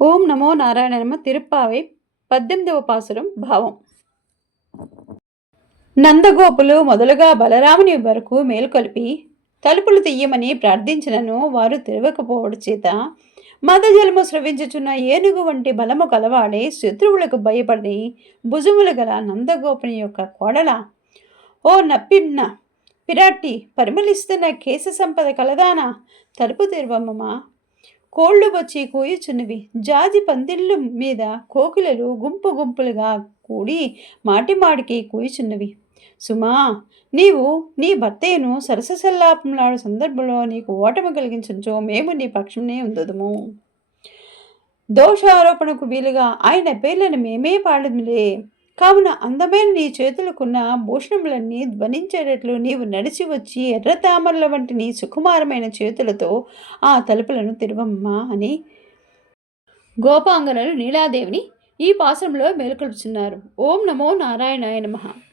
ఓం నమో నారాయణ తిరుప్పావై 18వ పాసురం భావం. నందగోపులు మొదలుగా బలరాముని వరకు మేల్కొల్పి తలుపులు తీయమని ప్రార్థించినను వారు తెరవకపోవడు చేత మదజలము స్రవించుచున్న ఏనుగు వంటి బలము కలవాడే శత్రువులకు భయపడి భుజములు గల నందగోపుని యొక్క కోడల, ఓ నప్పిన్న పిరాట్టి, పరిమళిస్తున్న కేశ సంపద కలదానా, తలుపు తెరవమ్మా. కోళ్లు వచ్చి కూయుచున్నవి. జాజి పందిళ్ళు మీద కోకిలలు గుంపు గుంపులుగా కూడి మాటిమాటికి కూయుచున్నవి. సుమా, నీవు నీ భర్తయ్యను సరసల్లాపంలాడు సందర్భంలో నీకు ఓటమి కలిగించో మేము నీ పక్షంనే ఉందదుము. దోషారోపణకు వీలుగా ఆయన పేర్లను మేమే పాడములే. కావున అందమైన నీ చేతులకున్న భూషణములన్నీ ధ్వనించేటట్లు నీవు నడిచి వచ్చి ఎర్రతామరల వంటి నీ సుకుమారమైన చేతులతో ఆ తలుపులను తెరవమ్మా అని గోపాంగనలు నీలాదేవిని ఈ పాశ్రంలో మేలుకొల్పుచున్నారు. ఓం నమో నారాయణాయ నమః.